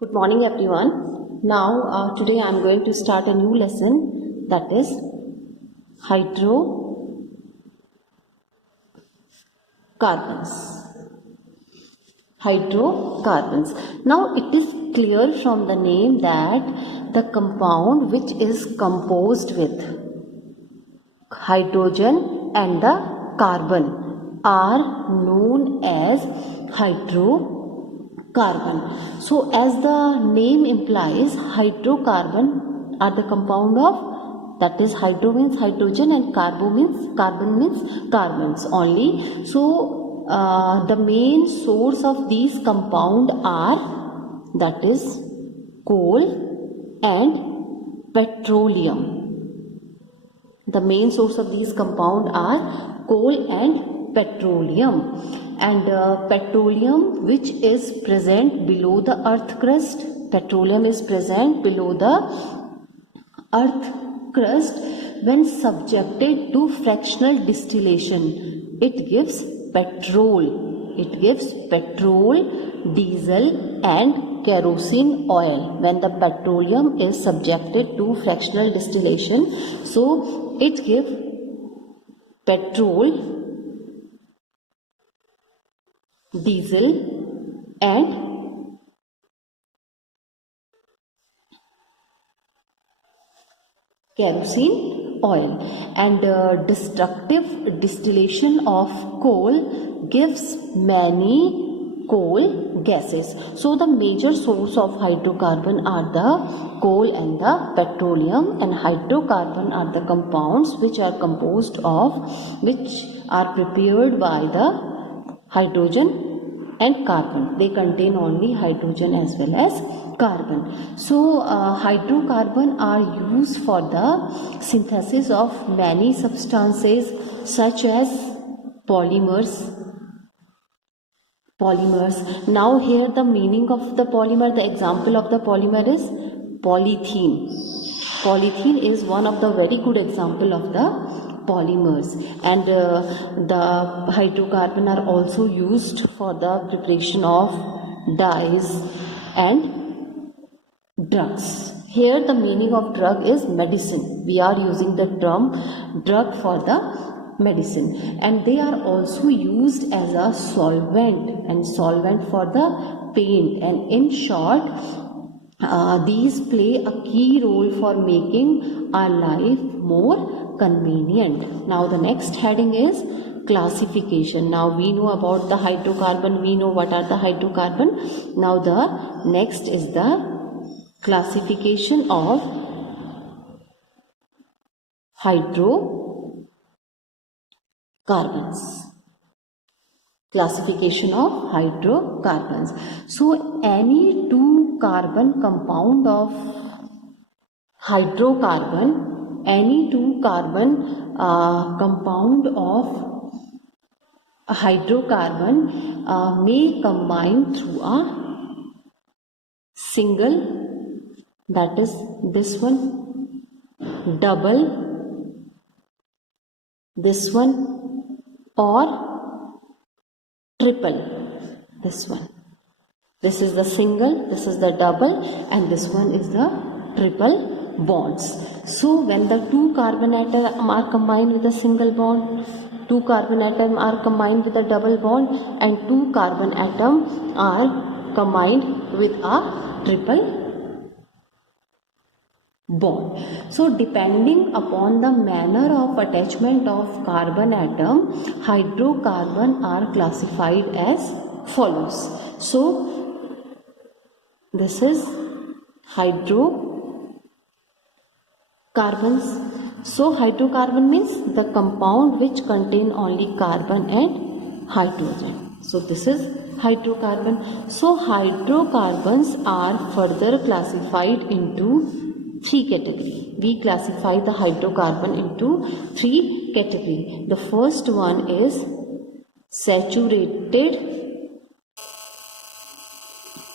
Good morning everyone. Now today I am going to start a new lesson, that is hydrocarbons. Hydrocarbons. Now it is clear from the name that the compound which is composed with hydrogen and the carbon are known as hydrocarbon. So as the name implies, hydrocarbon are the compound of, that is hydro means hydrogen and carbon means carbons only. So the main source of these compound are, that is coal and petroleum. The main source of these compound are coal and petroleum. And petroleum which is present below the earth crust. Petroleum is present below the earth crust. When subjected to fractional distillation, it gives petrol. It gives petrol, diesel and kerosene oil. When the petroleum is subjected to fractional distillation, so it gives petrol, diesel and kerosene oil. And destructive distillation of coal gives many coal gases. So the major source of hydrocarbon are the coal and the petroleum, and hydrocarbon are the compounds which are composed of, which are prepared by the hydrogen and carbon. They contain only hydrogen as well as carbon. So hydrocarbon are used for the synthesis of many substances such as polymers. Now here the meaning of the polymer, the example of the polymer is polythene. Polythene is one of the very good example of the polymers. And the hydrocarbon are also used for the preparation of dyes and drugs. Here the meaning of drug is medicine. We are using the term drug for the medicine. And they are also used as a solvent, and solvent for the paint. And in short, these play a key role for making our life more convenient. Now the next heading is classification. Now we know about the hydrocarbon, we know what are the hydrocarbon. Now the next is the classification of hydrocarbons. Classification of hydrocarbons. So any two carbon compound of hydrocarbon, any two carbon compound of hydrocarbon may combine through a single, that is this one, double, this one, or triple, this one. This is the single, this is the double, and this one is the triple bonds. So when the two carbon atoms are combined with a single bond, two carbon atoms are combined with a double bond, and two carbon atoms are combined with a triple bond. So depending upon the manner of attachment of carbon atom, hydrocarbon are classified as follows. So this is hydrocarbons. So hydrocarbon means the compound which contain only carbon and hydrogen. So this is hydrocarbon. So hydrocarbons are further classified into three categories. We classify the hydrocarbon into three categories. The first one is saturated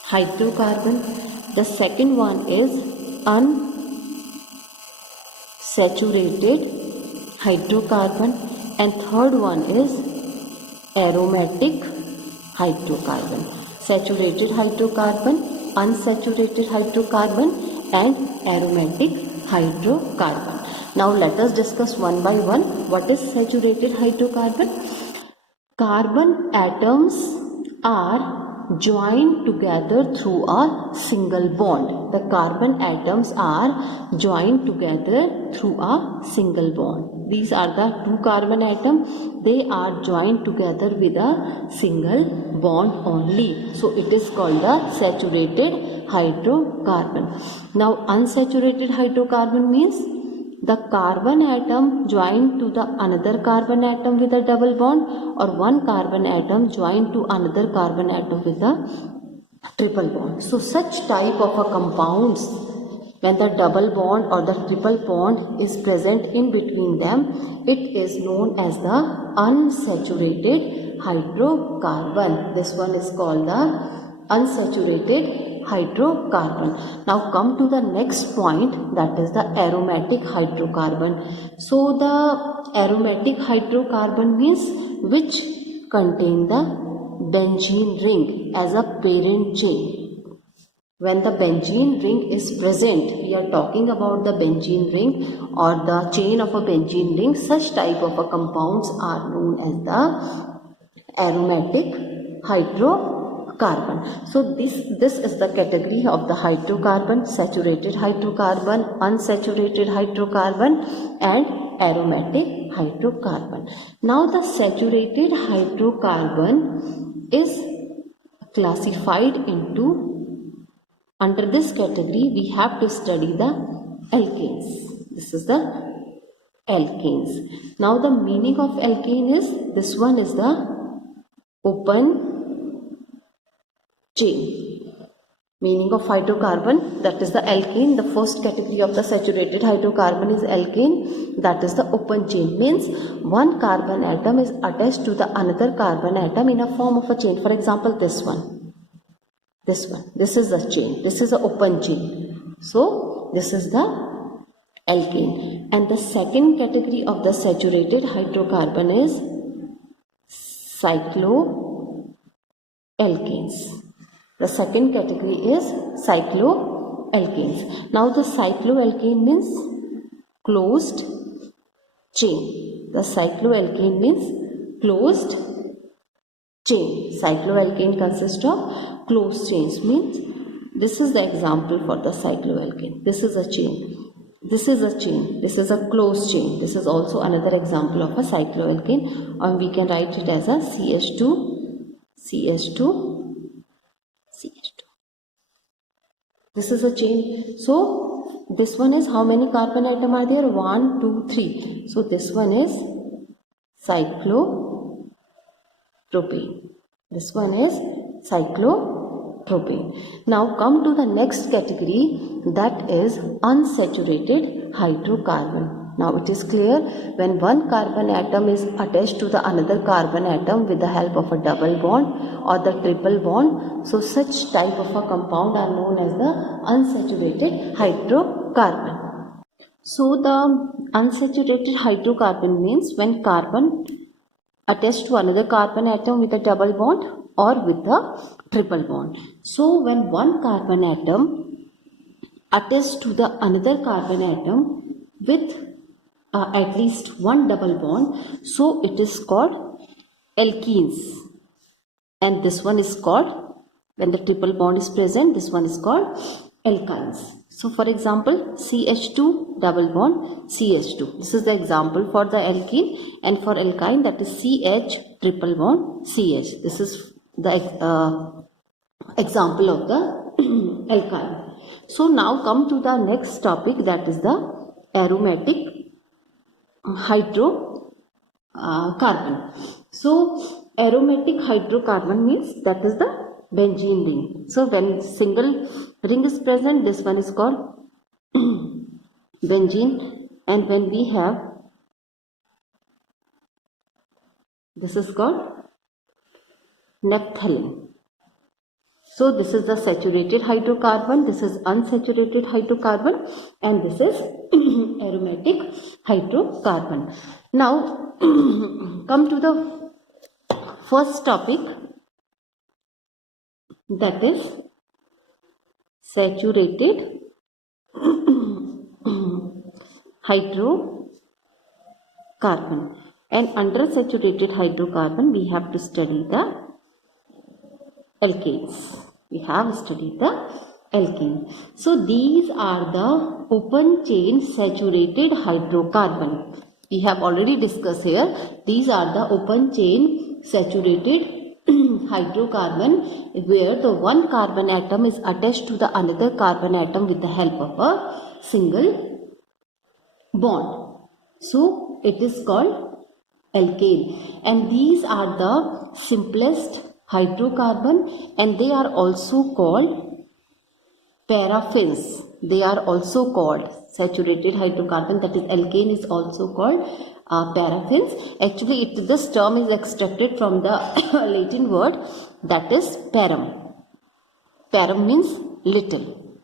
hydrocarbon. The second one is unsaturated hydrocarbon. And third one is aromatic hydrocarbon. Saturated hydrocarbon, unsaturated hydrocarbon and aromatic hydrocarbon. Now let us discuss one by one. What is saturated hydrocarbon? Carbon atoms are joined together through a single bond. The carbon atoms are joined together through a single bond. These are the two carbon atoms. They are joined together with a single bond only. So it is called the saturated hydrocarbon. Now unsaturated hydrocarbon means the carbon atom joined to the another carbon atom with a double bond, or one carbon atom joined to another carbon atom with a triple bond. So such type of a compounds, when the double bond or the triple bond is present in between them, it is known as the unsaturated hydrocarbon. This one is called the unsaturated hydrocarbon. Now come to the next point, that is the aromatic hydrocarbon. So the aromatic hydrocarbon means which contain the benzene ring as a parent chain. When the benzene ring is present, we are talking about the benzene ring or the chain of a benzene ring. Such type of a compounds are known as the aromatic hydrocarbon. So this is the category of the hydrocarbon: saturated hydrocarbon, unsaturated hydrocarbon and aromatic hydrocarbon. Now the saturated hydrocarbon is classified into, under this category we have to study the alkanes. This is the alkanes. Now the meaning of alkane is, this one is the open chain. Meaning of hydrocarbon, that is the alkane. The first category of the saturated hydrocarbon is alkane, that is the open chain. Means one carbon atom is attached to the another carbon atom in a form of a chain. For example, this one, this is a chain, this is an open chain. So this is the alkane. And the second category of the saturated hydrocarbon is cycloalkanes. The second category is cycloalkanes. Now the cycloalkane means closed chain. The cycloalkane means closed chain. Cycloalkane consists of closed chains. Means this is the example for the cycloalkane. This is a chain. This is a chain. This is a closed chain. This is also another example of a cycloalkane, and we can write it as a CH2. This is a chain. So this one is, how many carbon atom are there? 1, 2, 3. So this one is cyclopropane. This one is cyclopropane. Now come to the next category, that is unsaturated hydrocarbon. Now it is clear, when one carbon atom is attached to the another carbon atom with the help of a double bond or the triple bond, so such type of a compound are known as the unsaturated hydrocarbon. So the unsaturated hydrocarbon means when carbon attached to another carbon atom with a double bond or with a triple bond. So when one carbon atom attached to the another carbon atom with at least one double bond, so it is called alkenes. And this one is called, when the triple bond is present, this one is called alkynes. So for example, CH2 double bond CH2. This is the example for the alkene, and for alkyne, that is CH triple bond CH. This is the example of the alkyne. So now come to the next topic, that is the aromatic hydrocarbon. So aromatic hydrocarbon means, that is the benzene ring. So when single ring is present, this one is called benzene, and when we have, this is called naphthalene. So this is the saturated hydrocarbon, this is unsaturated hydrocarbon, and this is aromatic hydrocarbon. Now come to the first topic, that is saturated hydrocarbon. And under saturated hydrocarbon, we have to study the alkanes. We have studied the alkane. So these are the open chain saturated hydrocarbon. We have already discussed here. These are the open chain saturated hydrocarbon where the one carbon atom is attached to the another carbon atom with the help of a single bond. So it is called alkane, and these are the simplest hydrocarbon, and they are also called paraffins. They are also called saturated hydrocarbon, that is alkane is also called paraffins. Actually this term is extracted from the Latin word that is parum. Parum means little.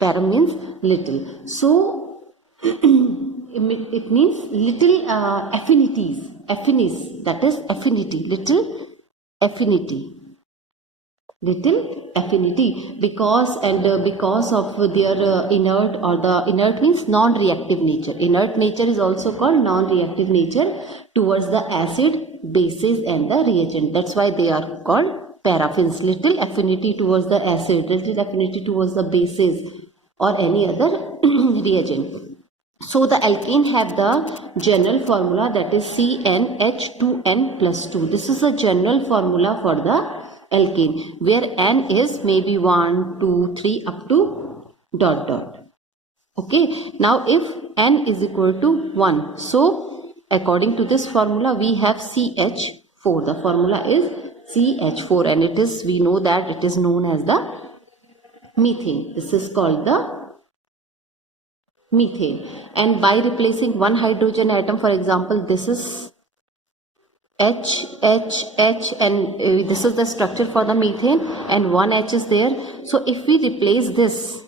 Parum means little. So it means little affinities. That is affinity. Little affinity because of their inert, or the inert means non-reactive nature. Inert nature is also called non-reactive nature towards the acid, bases and the reagent. That's why they are called paraffins. Little affinity towards the acid, little affinity towards the bases or any other reagent. So the alkane have the general formula, that is CnH2n+2. This is a general formula for the alkane, where n is maybe 1, 2, 3 up to ... Okay, now if n is equal to 1, so according to this formula we have CH4. The formula is CH4, and it is, we know that it is known as the methane. This is called the methane. And by replacing one hydrogen atom, for example, this is H, and this is the structure for the methane, and one H is there. So if we replace this,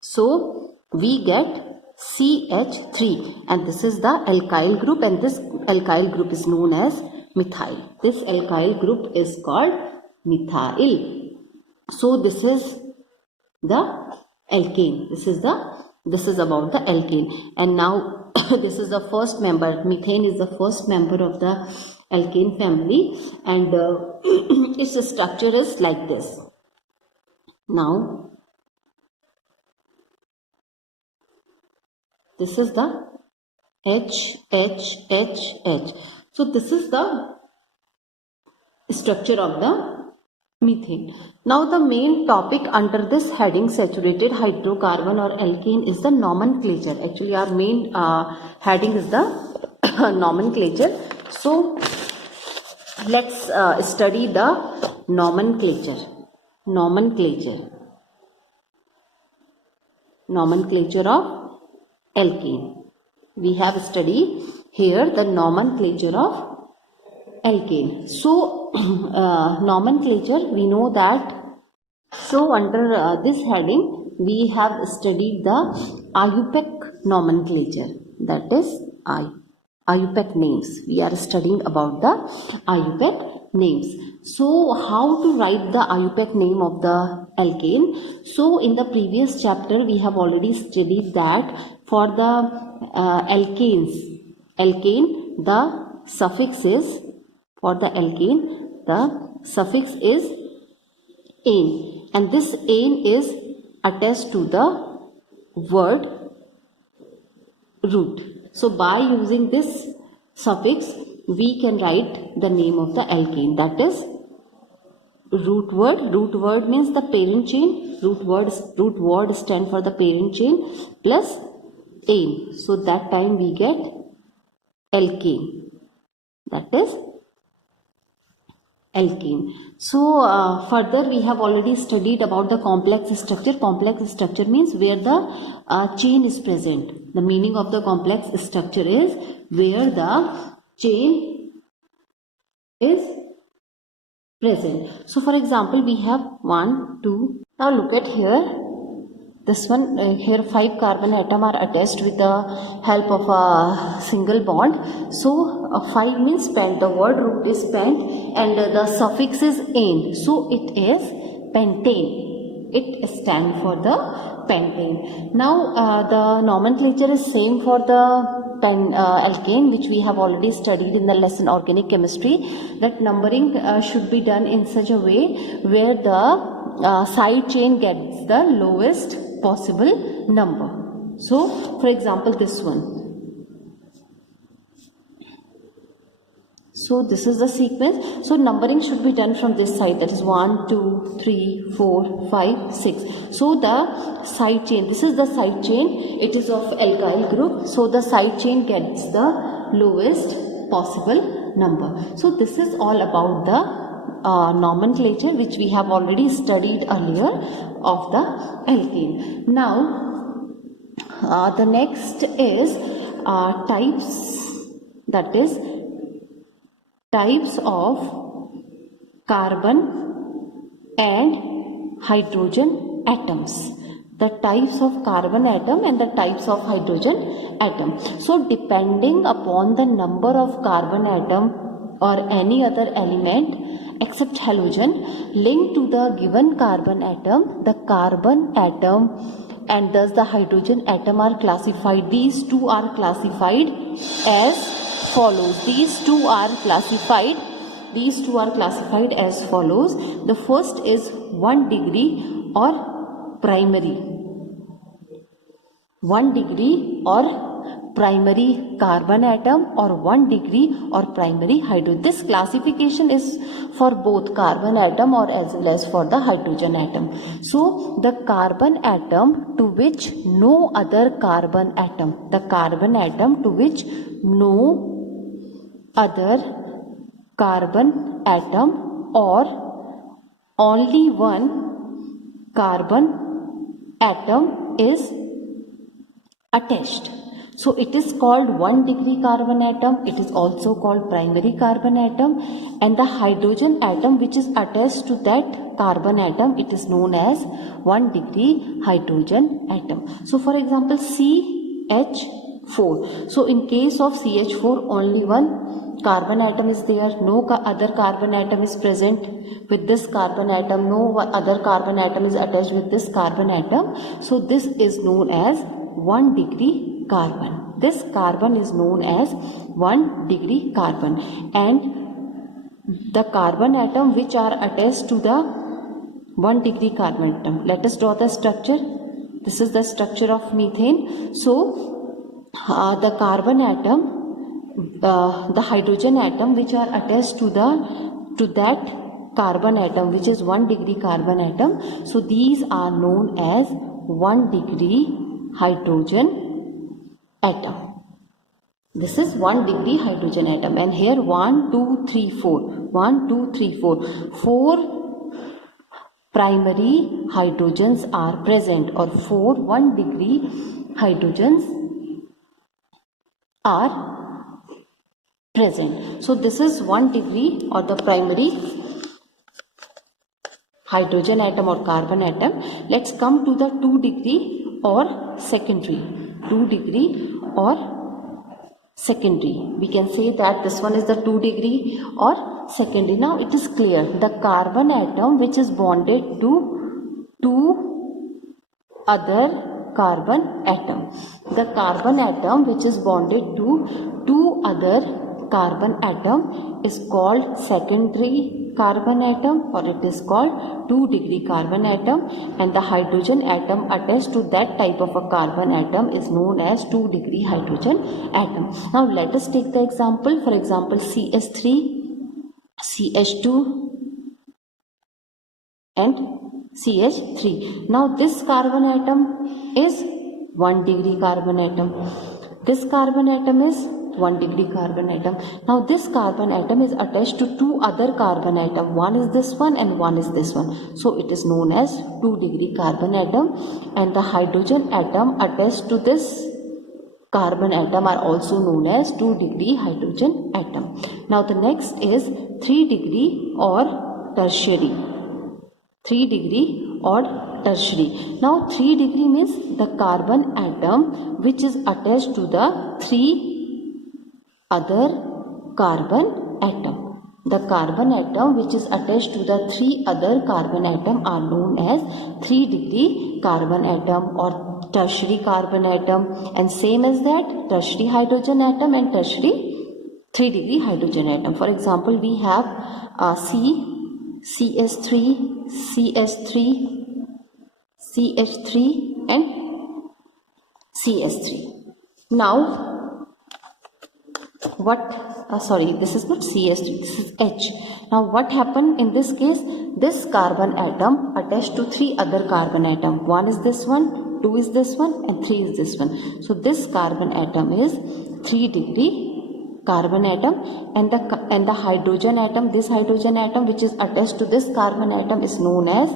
so we get CH3, and this is the alkyl group, and this alkyl group is known as methyl. This alkyl group is called methyl. So this is the alkane. This is about the alkane. And now this is the first member. Methane is the first member of the alkane family, and its structure is like this. Now this is the H. So this is the structure of the methane. Now the main topic under this heading, saturated hydrocarbon or alkane, is the nomenclature. Actually our main heading is the nomenclature. So let's study the nomenclature of alkane. We have studied here the nomenclature of alkane. So nomenclature, we know that. So under this heading we have studied the IUPAC nomenclature, that is IUPAC names. We are studying about the IUPAC names. So how to write the IUPAC name of the alkane? So in the previous chapter we have already studied that for the alkane, the suffix is, for the alkane, the suffix is ane, and this ane is attached to the word root. So by using this suffix we can write the name of the alkane, that is root word. Root word means the parent chain. Root word stand for the parent chain plus ane. So that time we get alkane, that is alkane. So further we have already studied about the complex structure. Complex structure means where the chain is present. The meaning of the complex structure is where the chain is present. So for example we have 1, 2. Now look at here. This one here 5 carbon atom are attached with the help of a single bond. So 5 means pent. The word root is pent, and the suffix is ane. So it is pentane. It stands for the pentane. Now the nomenclature is same for the alkane, which we have already studied in the lesson organic chemistry, that numbering should be done in such a way where the side chain gets the lowest possible number. So for example, this one. So this is the sequence. So numbering should be done from this side, that is 1, 2, 3, 4, 5, 6. So the side chain, this is the side chain, it is of alkyl group. So the side chain gets the lowest possible number. So this is all about the nomenclature which we have already studied earlier of the alkane. Now the next is types, that is types of carbon and hydrogen atoms. The types of carbon atom and the types of hydrogen atom. So depending upon the number of carbon atom or any other element except halogen linked to the given carbon atom, the carbon atom and thus the hydrogen atom are classified. These two are classified as follows. These two are classified as follows. The first is 1 degree or primary. 1 degree or primary carbon atom or 1 degree or primary hydrogen. This classification is for both carbon atom or as well as for the hydrogen atom. So the carbon atom to which no other carbon atom, the carbon atom to which no other carbon atom or only one carbon atom is attached. So it is called 1 degree carbon atom, it is also called primary carbon atom, and the hydrogen atom which is attached to that carbon atom, it is known as 1 degree hydrogen atom. So for example, CH4. So in case of CH4, only one carbon atom is there, no other carbon atom is present with this carbon atom, no other carbon atom is attached with this carbon atom. So this is known as 1 degree carbon. This carbon is known as 1 degree carbon, and the carbon atom which are attached to the 1 degree carbon atom. Let us draw the structure. This is the structure of methane. So the carbon atom, the hydrogen atom which are attached to that carbon atom which is 1 degree carbon atom. So these are known as 1 degree hydrogen atom. This is 1 degree hydrogen atom, and here 1, 2, 3, 4. 1, 2, 3, 4. 4 primary hydrogens are present, or 4 1 degree hydrogens are present. So this is 1 degree or the primary hydrogen atom or carbon atom. Let's come to the 2 degree or secondary. 2 degree or secondary. We can say that this one is the 2 degree or secondary. Now it is clear, the carbon atom which is bonded to 2 other carbon atom. The carbon atom which is bonded to 2 other carbon atom is called secondary carbon atom, or it is called 2 degree carbon atom, and the hydrogen atom attached to that type of a carbon atom is known as 2 degree hydrogen atom. Now let us take the example. For example, CH3, CH2 and CH3. Now this carbon atom is 1 degree carbon atom. This carbon atom is 1 degree carbon atom. Now this carbon atom is attached to 2 other carbon atom. One is this one and one is this one. So it is known as 2 degree carbon atom, and the hydrogen atom attached to this carbon atom are also known as 2 degree hydrogen atom. Now the next is 3 degree or tertiary. 3 degree or tertiary. Now 3 degree means the carbon atom which is attached to the 3 other carbon atom. The carbon atom which is attached to the 3 other carbon atom are known as 3-degree carbon atom or tertiary carbon atom, and same as that tertiary hydrogen atom and tertiary 3-degree hydrogen atom. For example, we have CS3, CS3, CH3 and CS3. Now this is not CS3, this is H. Now what happened in this case? This carbon atom attached to 3 other carbon atom. 1 is this one, 2 is this one and 3 is this one. So this carbon atom is 3-degree carbon atom, and the hydrogen atom, this hydrogen atom which is attached to this carbon atom is known as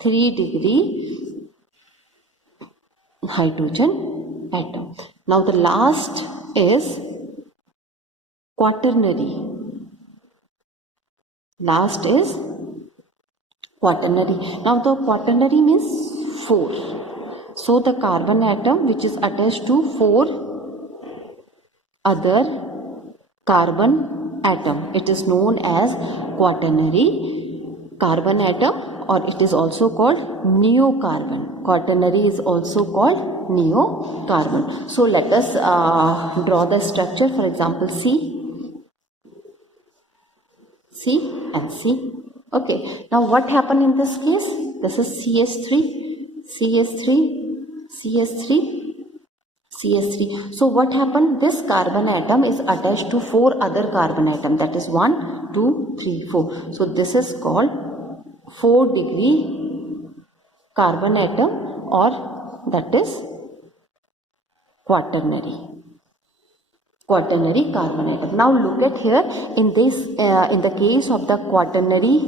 3-degree hydrogen atom. Now the last is quaternary. Last is quaternary. Now the quaternary means 4. So the carbon atom which is attached to 4 other carbon atom, it is known as quaternary carbon atom, or it is also called neocarbon. Quaternary is also called neocarbon. So let us draw the structure. For example, C and C. Okay, now what happened in this case? This is CS3, CS3, CS3, CS3. So what happened? This carbon atom is attached to 4 other carbon atom, that is 1, 2, 3, 4. So this is called 4-degree carbon atom, or that is quaternary carbon atom. Now look at here, in the case of the quaternary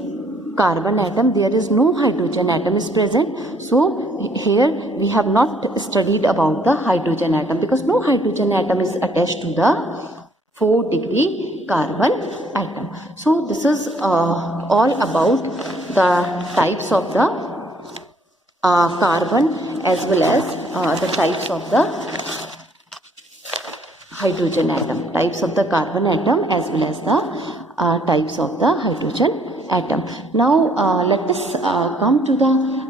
carbon atom, there is no hydrogen atom is present. So here we have not studied about the hydrogen atom, because no hydrogen atom is attached to the 4-degree carbon atom. So this is all about the types of the carbon as well as the types of the hydrogen atom, types of the carbon atom as well as the types of the hydrogen atom. Now let us come to the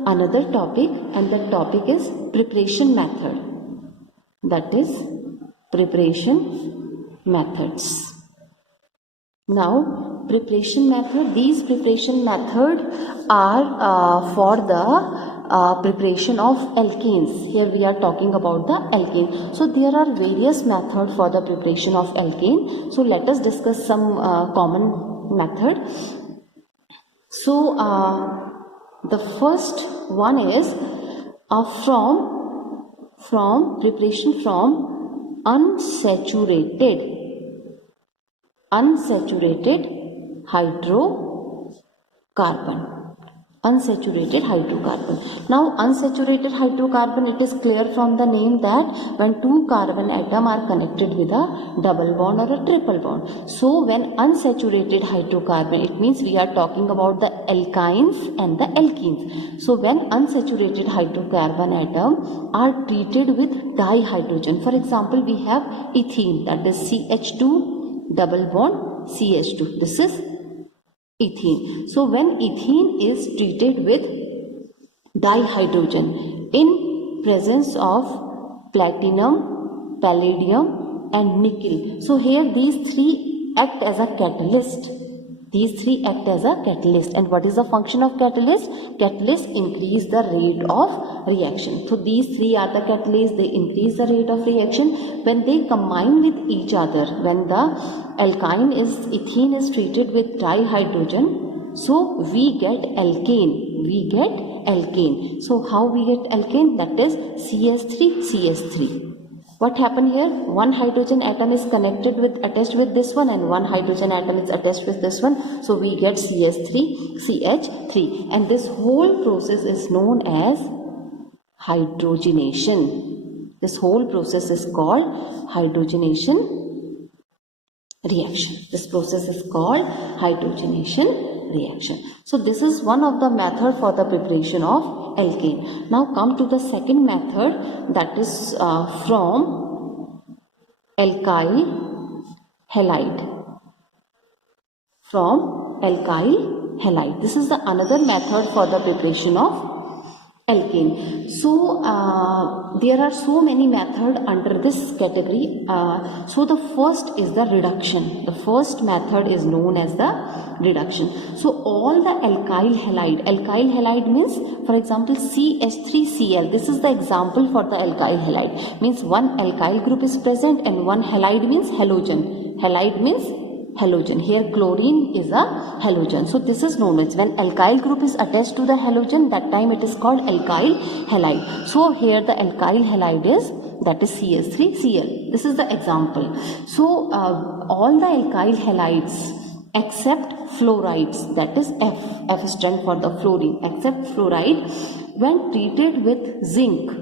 another topic, and the topic is preparation method. That is preparation methods. Now preparation method, these preparation method are for the preparation of alkanes. Here we are talking about the alkane. So there are various methods for the preparation of alkane. So let us discuss some common method. So the first one is from preparation from unsaturated hydrocarbon. Unsaturated hydrocarbon. Now unsaturated hydrocarbon, it is clear from the name that when 2 carbon atom are connected with a double bond or a triple bond. So when unsaturated hydrocarbon, it means we are talking about the alkynes and the alkenes. So when unsaturated hydrocarbon atom are treated with dihydrogen, for example we have ethene, that is CH2 double bond CH2, this is ethene. So when ethene is treated with dihydrogen in presence of platinum, palladium and nickel. So here these 3 act as a catalyst. These 3 act as a catalyst. And what is the function of catalyst? Catalyst increase the rate of reaction. So these 3 are the catalysts, they increase the rate of reaction. When they combine with each other, when the alkyne is, ethene is treated with dihydrogen, so we get alkane. So how we get alkane? That is CS3. What happened here? One hydrogen atom is attached with this one, and one hydrogen atom is attached with this one. So we get CH3, and this whole process is known as hydrogenation. This whole process is called hydrogenation reaction. This process is called hydrogenation reaction. So this is one of the method for the preparation of alkane. Now come to the second method, that is from alkyl halide. from alkyl halide. This is the another method for the preparation of alkane. So there are so many methods under this category. So the first is the reduction. The first method is known as the reduction. So all the alkyl halide means, for example, CH3Cl. This is the example for the alkyl halide. Means one alkyl group is present and one halide means halogen. Halide means halogen. Here chlorine is a halogen. So this is known as when alkyl group is attached to the halogen, that time it is called alkyl halide. So here the alkyl halide is, that is CH3Cl. This is the example. So all the alkyl halides except fluorides, that is F stand for the fluorine, except fluoride, when treated with zinc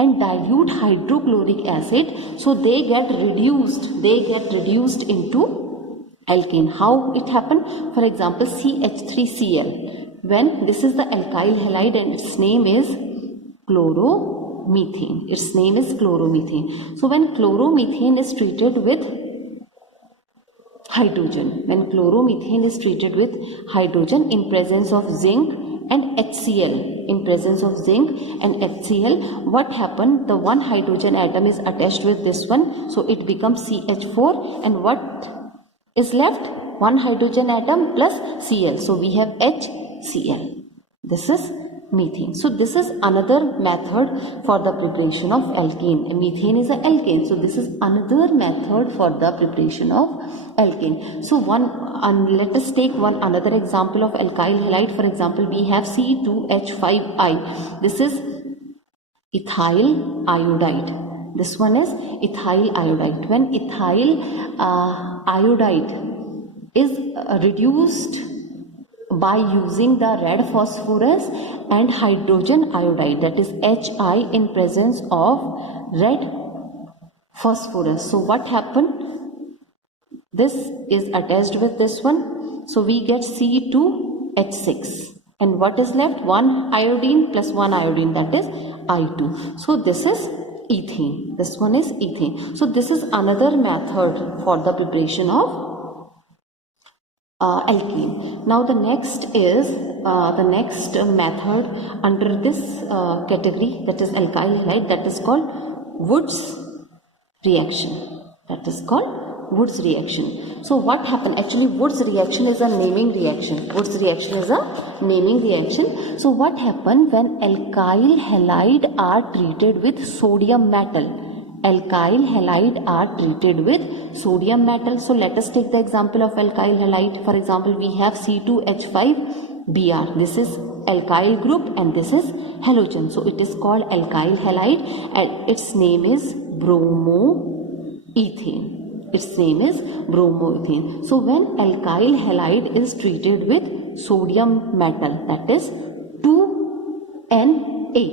and dilute hydrochloric acid, so they get reduced into alkane. How it happened? For example, CH3Cl, when this is the alkyl halide and its name is chloromethane. So when chloromethane is treated with hydrogen, in presence of zinc and HCl, what happened? The one hydrogen atom is attached with this one, so it becomes CH4, and what is left? One hydrogen atom plus Cl, so we have HCl. This is methane. So this is another method for the preparation of alkane. Methane is an alkane, so this is another method for the preparation of alkane. So let us take another example of alkyl halide. For example, we have C2H5I. This is ethyl iodide. This one is ethyl iodide. When ethyl iodide is reduced by using the red phosphorus and hydrogen iodide, that is Hi, in presence of red phosphorus. So what happened? This is attached with this one, so we get C2H6, and what is left? One iodine plus one iodine, that is I2. So this is ethane. This one is ethane. So this is another method for the preparation of alkene. Now the next method under this category, that is alkyl halide, that is called Wood's reaction. So what happened? Actually, Wood's reaction is a naming reaction. So what happened when alkyl halide are treated with sodium metal? So let us take the example of alkyl halide. For example, we have C2H5Br. This is alkyl group and this is halogen. So it is called alkyl halide and its name is bromoethane. So when alkyl halide is treated with sodium metal, that is 2Na.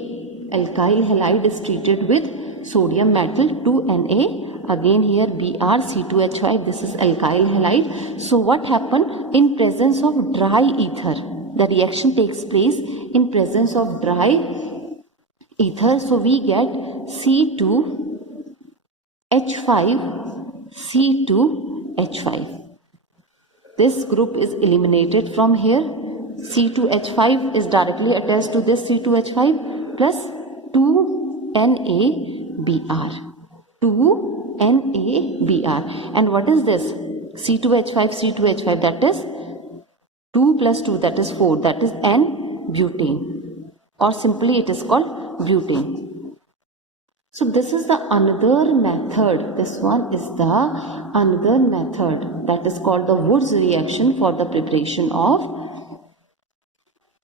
Alkyl halide is treated with sodium metal 2Na. Again here Br, C2H5, this is alkyl halide. So what happened? In presence of dry ether, the reaction takes place in presence of dry ether. So we get C2H5. This group is eliminated from here. C2H5 is directly attached to this C2H5 plus 2NaBr. And what is this? C2H5, that is 2 plus 2, that is 4, that is N-butane, or simply it is called butane. So this is the another method. This one is the another method that is called the Wood's reaction for the preparation of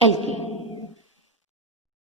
alkane.